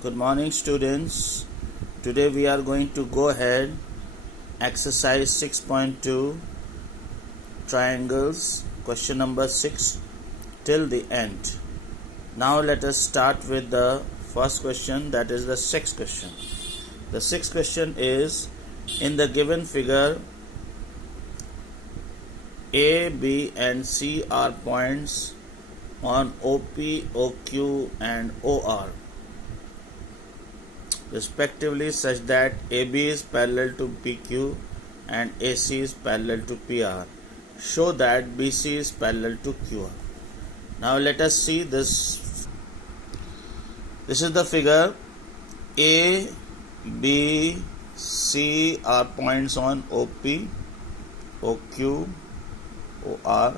Good morning, students. Today we are going to go ahead exercise 6.2 triangles, question number 6 till the end. Now let us start with the first question, that is the sixth question. The sixth question is, in the given figure, A, B and C are points on OP, OQ and OR respectively, such that AB is parallel to PQ and AC is parallel to PR. Show that BC is parallel to QR. Now let us see this. This is the figure. A, B, C are points on OP, OQ, OR.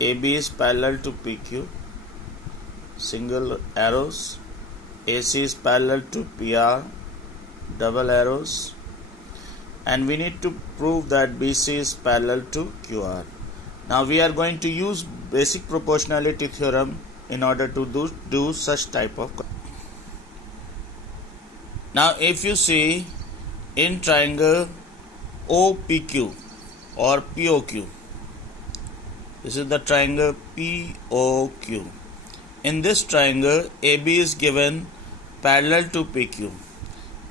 AB is parallel to PQ, single arrows. AC is parallel to PR, double arrows, and we need to prove that BC is parallel to QR. Now we are going to use basic proportionality theorem in order to do such type of. Now if you see in triangle OPQ or POQ, this is the triangle POQ. In this triangle, AB is given parallel to PQ.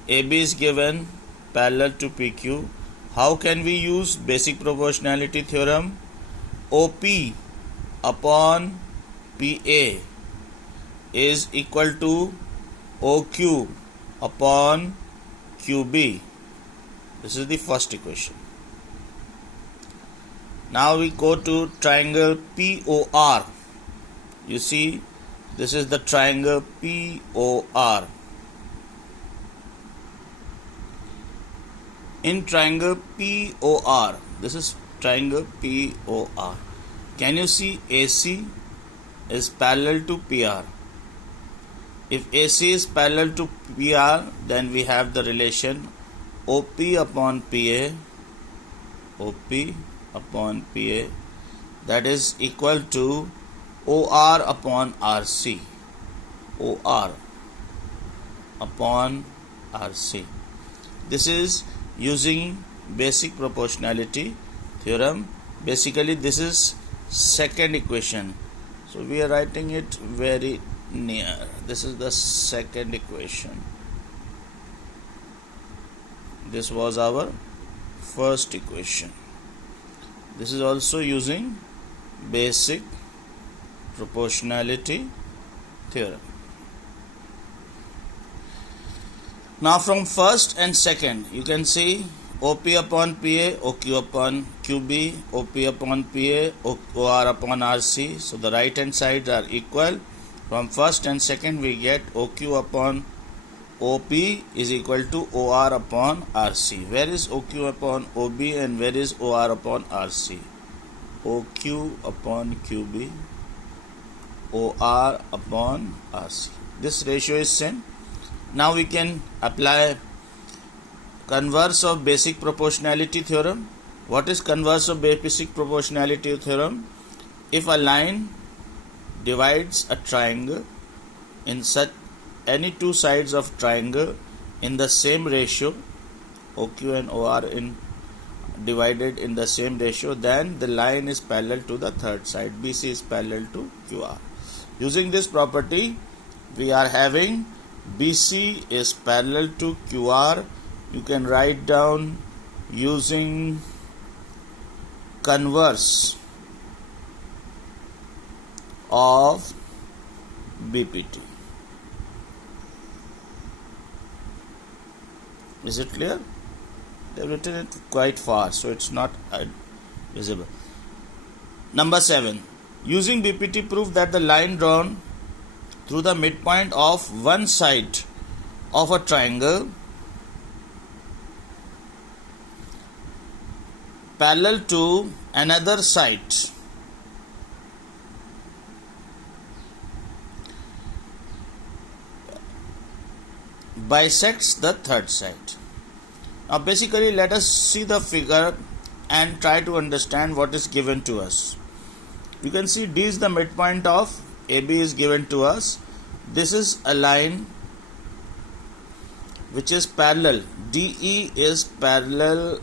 AB is given parallel to PQ. How can we use basic proportionality theorem? OP upon PA is equal to OQ upon QB. This is the first equation. Now we go to triangle POR. You see, this is the triangle POR. In triangle POR, this is triangle POR. Can you see AC is parallel to PR? If AC is parallel to PR, then we have the relation OP upon PA, OP upon PA, that is equal to OR upon RC, OR upon RC. This is using basic proportionality theorem. Basically this is second equation, so we are writing it very near. This is the second equation. This was our first equation. This is also using basic proportionality theorem. Now from first and second, you can see OP upon PA, OQ upon QB, OP upon PA, OR upon RC. So the right hand sides are equal. From first and second we get OQ upon OP is equal to OR upon RC. Where is OQ upon OB and where is OR upon RC? OQ upon QB, OR upon RC. This ratio is same. Now we can apply converse of basic proportionality theorem. What is converse of basic proportionality theorem? If a line divides a triangle in such any two sides of triangle in the same ratio, OQ and OR divided in the same ratio, then the line is parallel to the third side. BC is parallel to QR. Using this property, we are having BC is parallel to QR. You can write down using converse of BPT. Is it clear? They have written it quite fast, so it's not visible. Number 7. Using BPT, prove that the line drawn through the midpoint of one side of a triangle parallel to another side bisects the third side. Now basically let us see the figure and try to understand what is given to us. You can see D is the midpoint of AB is given to us. This is a line which is parallel. DE is parallel.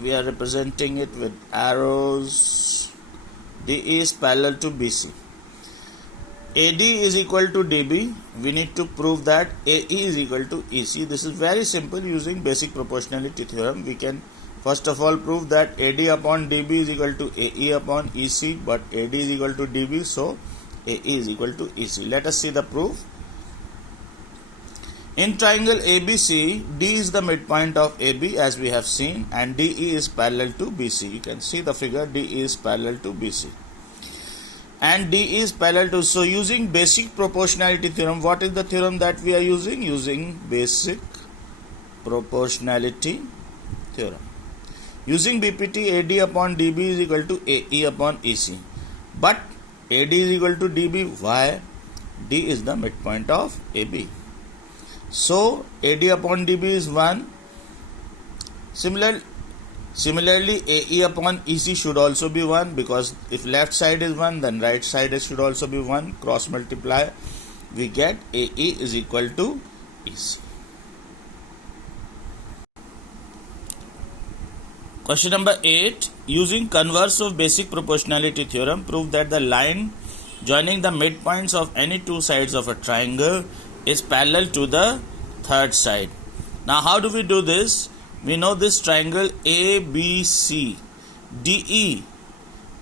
We are representing it with arrows. DE is parallel to BC. AD is equal to DB. We need to prove that AE is equal to EC. This is very simple using basic proportionality theorem. We can first of all prove that AD upon DB is equal to AE upon EC, but AD is equal to DB, so AE is equal to EC. Let us see the proof. In triangle ABC, D is the midpoint of AB as we have seen, and DE is parallel to BC. You can see the figure, DE is parallel to BC. And D is parallel to, so using basic proportionality theorem, what is the theorem that we are using? Using basic proportionality theorem. Using BPT, AD upon DB is equal to AE upon EC. But AD is equal to DB, why? D is the midpoint of AB. So AD upon DB is 1. Similarly, AE upon EC should also be 1, because if left side is 1, then right side should also be 1. Cross multiply, we get AE is equal to EC. Question number 8. Using converse of basic proportionality theorem, prove that the line joining the midpoints of any two sides of a triangle is parallel to the third side. Now how do we do this? We know this triangle ABC. DE.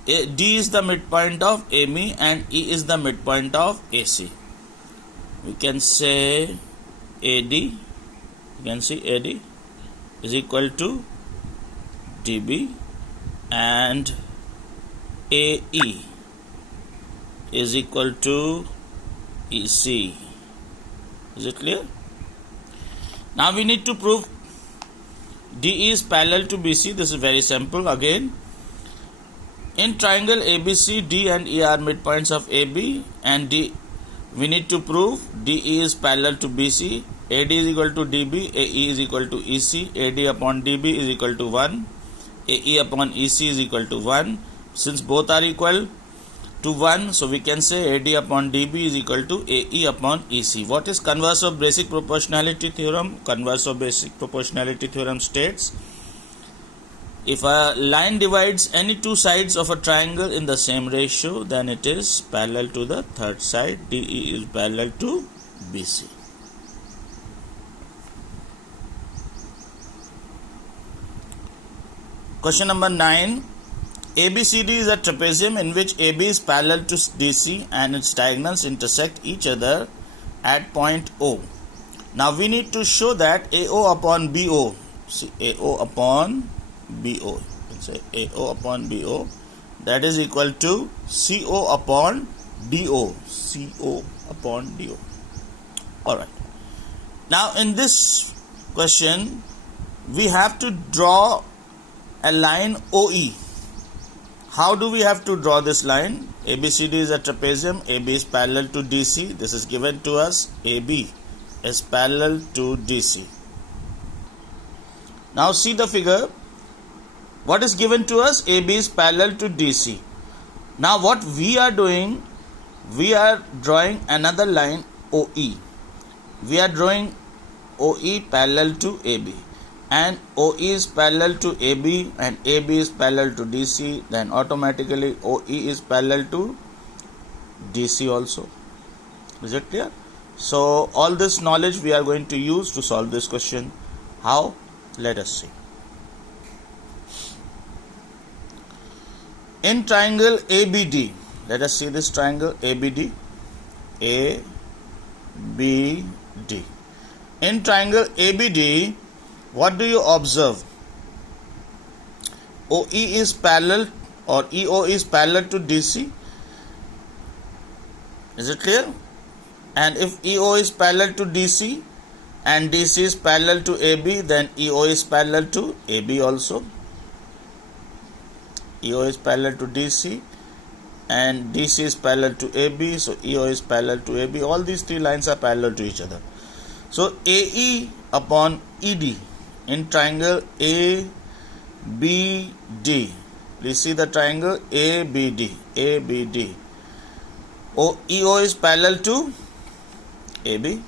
D is the midpoint of AB and E is the midpoint of AC. We can say AD. You can see AD is equal to DB and AE is equal to EC. Is it clear? Now we need to prove DE is parallel to BC. This is very simple again. In triangle ABC, D and E are midpoints of AB and D. We need to prove DE is parallel to BC. AD is equal to DB, AE is equal to EC, AD upon DB is equal to 1, AE upon EC is equal to 1. Since both are equal to 1, so we can say AD upon DB is equal to AE upon EC. What is converse of basic proportionality theorem? Converse of basic proportionality theorem states, if a line divides any two sides of a triangle in the same ratio, then it is parallel to the third side. DE is parallel to BC. Question number 9. ABCD is a trapezium in which AB is parallel to DC and its diagonals intersect each other at point O. Now we need to show that AO upon BO, see AO upon BO, you can say AO upon BO, that is equal to CO upon DO, CO upon DO. Alright. Now in this question, we have to draw a line OE. How do we have to draw this line? ABCD is a trapezium. AB is parallel to DC. This is given to us. AB is parallel to DC. Now see the figure. What is given to us? AB is parallel to DC. Now what we are doing? We are drawing another line OE. We are drawing OE parallel to AB. And OE is parallel to AB and AB is parallel to DC, then automatically OE is parallel to DC also. Is it clear? So all this knowledge we are going to use to solve this question. How? Let us see. In triangle ABD, let us see this triangle ABD. ABD. In triangle ABD, what do you observe? OE is parallel or EO is parallel to DC. Is it clear? And if EO is parallel to DC and DC is parallel to AB, then EO is parallel to AB also. EO is parallel to DC and DC is parallel to AB, so EO is parallel to AB. All these three lines are parallel to each other. So AE upon ED in triangle ABD. Please see the triangle ABD. EO is parallel to AB.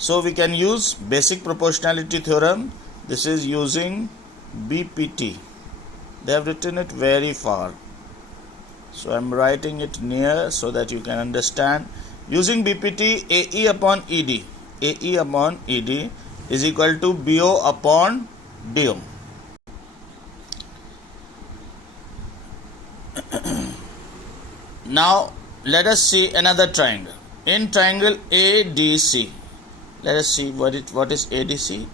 So we can use basic proportionality theorem. This is using BPT. They have written it very far, so I am writing it near so that you can understand. Using BPT, AE upon ED, AE upon ED is equal to BO upon DO. Now let us see another triangle. In triangle ADC, let us see what is ADC.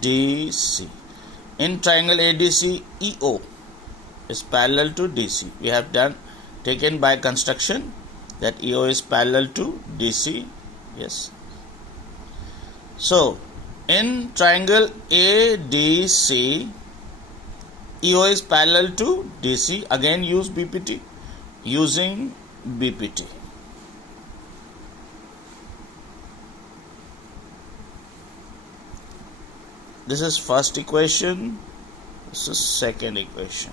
ADC. In triangle ADC, EO is parallel to DC. We have taken by construction that EO is parallel to DC. Yes. So in triangle ADC, EO is parallel to DC. Again use BPT. Using BPT. This is first equation. This is second equation.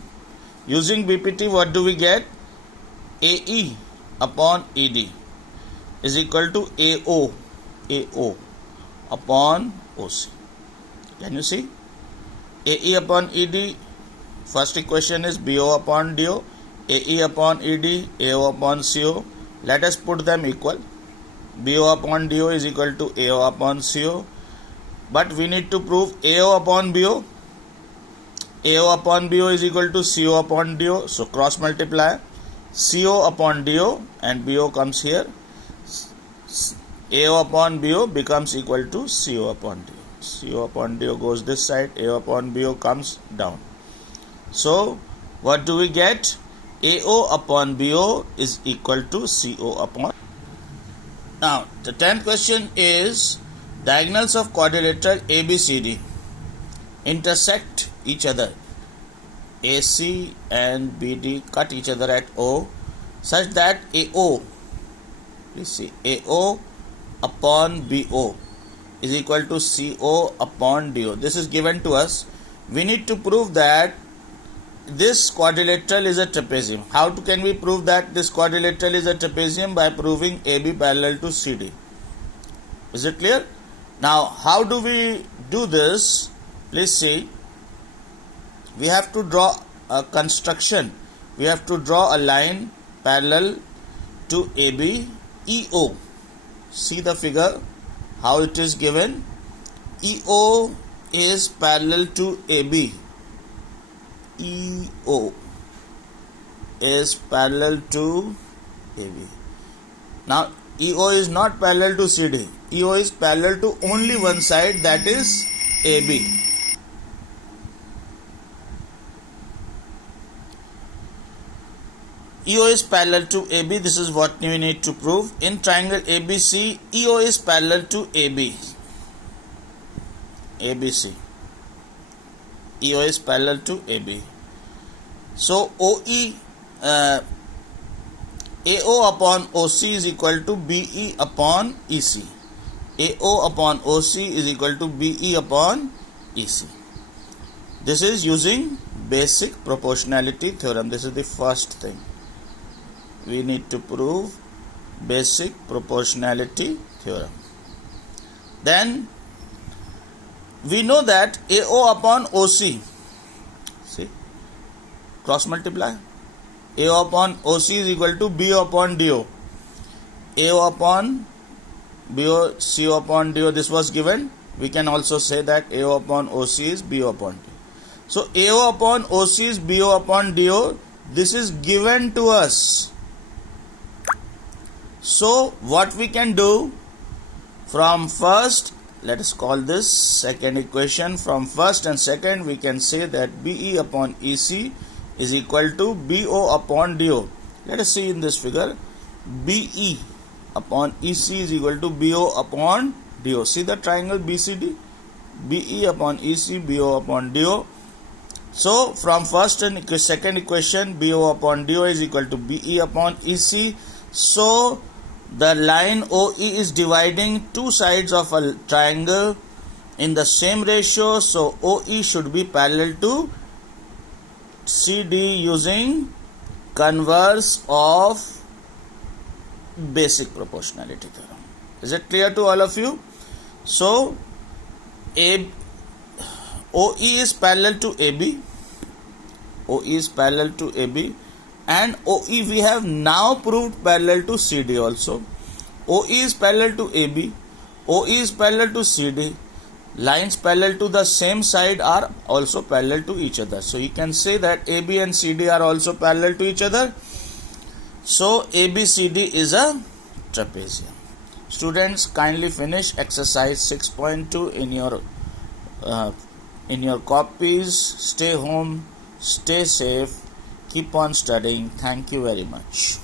Using BPT, what do we get? AE upon ED is equal to AO upon OC. Can you see? AE upon ED, first equation is BO upon DO. AE upon ED, AO upon CO. Let us put them equal. BO upon DO is equal to AO upon CO. But we need to prove AO upon BO. AO upon BO is equal to CO upon DO. So cross multiply. CO upon DO and BO comes here. AO upon BO becomes equal to CO upon DO. CO upon DO goes this side. AO upon BO comes down. So what do we get? AO upon BO is equal to CO upon. Now the 10th question is, diagonals of quadrilateral ABCD intersect each other. AC and BD cut each other at O such that AO, please see, AO upon BO is equal to CO upon DO. This is given to us. We need to prove that this quadrilateral is a trapezium. How can we prove that this quadrilateral is a trapezium? By proving AB parallel to CD. Is it clear? Now how do we do this? Please see. We have to draw a construction. We have to draw a line parallel to AB, EO. See the figure, how it is given. EO is parallel to AB. EO is parallel to AB. Now EO is not parallel to CD. EO is parallel to only one side, that is AB. EO is parallel to AB. This is what we need to prove. In triangle ABC, EO is parallel to AB. ABC. EO is parallel to AB. So OE, AO upon OC is equal to BE upon EC. AO upon OC is equal to BE upon EC. This is using basic proportionality theorem. This is the first thing. We need to prove basic proportionality theorem. Then we know that AO upon OC, see, cross multiply. AO upon OC is equal to BO upon DO. AO upon BO, CO upon DO, this was given. We can also say that AO upon OC is BO upon DO. So AO upon OC is BO upon DO. This is given to us. So what we can do from first, let us call this second equation. From first and second we can say that BE upon EC is equal to BO upon DO. Let us see in this figure. BE upon EC is equal to BO upon DO. See the triangle BCD? BE upon EC, BO upon DO. So from first and second equation, BO upon DO is equal to BE upon EC. So the line OE is dividing two sides of a triangle in the same ratio. So OE should be parallel to CD using converse of basic proportionality theorem. Is it clear to all of you? So OE is parallel to AB. OE is parallel to AB, and OE we have now proved parallel to CD also. OE is parallel to AB. OE is parallel to CD. Lines parallel to the same side are also parallel to each other. So you can say that AB and CD are also parallel to each other. So ABCD is a trapezium. Students, kindly finish exercise 6.2 in your copies. Stay home, stay safe, keep on studying. Thank you very much.